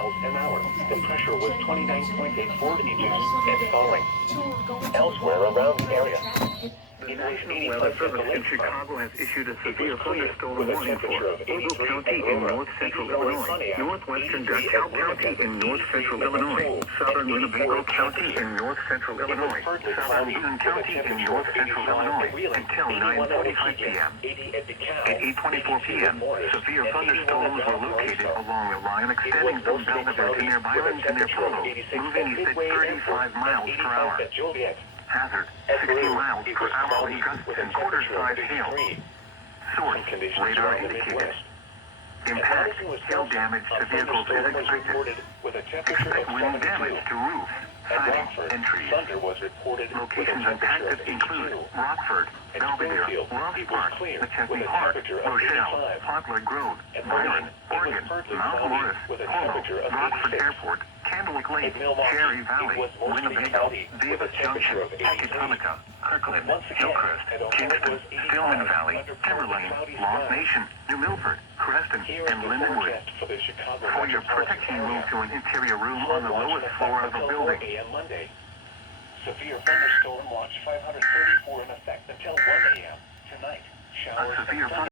miles an hour. The pressure was 29.84 inches and falling. Elsewhere around the area, The National Weather Service in Chicago has issued a severe thunderstorm warning for Ogle County in north-central Illinois, northwestern DeKalb County in north-central Illinois, southern Winnebago County in north-central Illinois, southern Boone County in north-central Illinois until 9:45 p.m. At 8:24 p.m., severe thunderstorms were located along a line extending from Belvedere to near Byron to near Polo, moving east at 35 miles per hour. Hazard, 60 miles per hour wind gusts and quarter-size hail. Source, radar indicated. Impact, hail damage to vehicles is expected. Expect wind damage to roofs, siding, and trees. Locations impacted include Rockford, Belvedere, Ross Park, McChesney Park, Rochelle, Poplar Grove, Byron, Oregon, Mount Morris, Polo, Rockford Airport, Candlewick Lake, Cherry Valley, Winnebago, Davis Junction, Pecatonica, Kirkland, Hillcrest, Kingston, Stillman Valley, Timberlane, Lost Nation, New Milford, Creston, and Lindenwood. For your protection, move to an interior room on the lowest floor of the building. Severe thunderstorm watch 534 in effect until 1 a.m. tonight. Showers.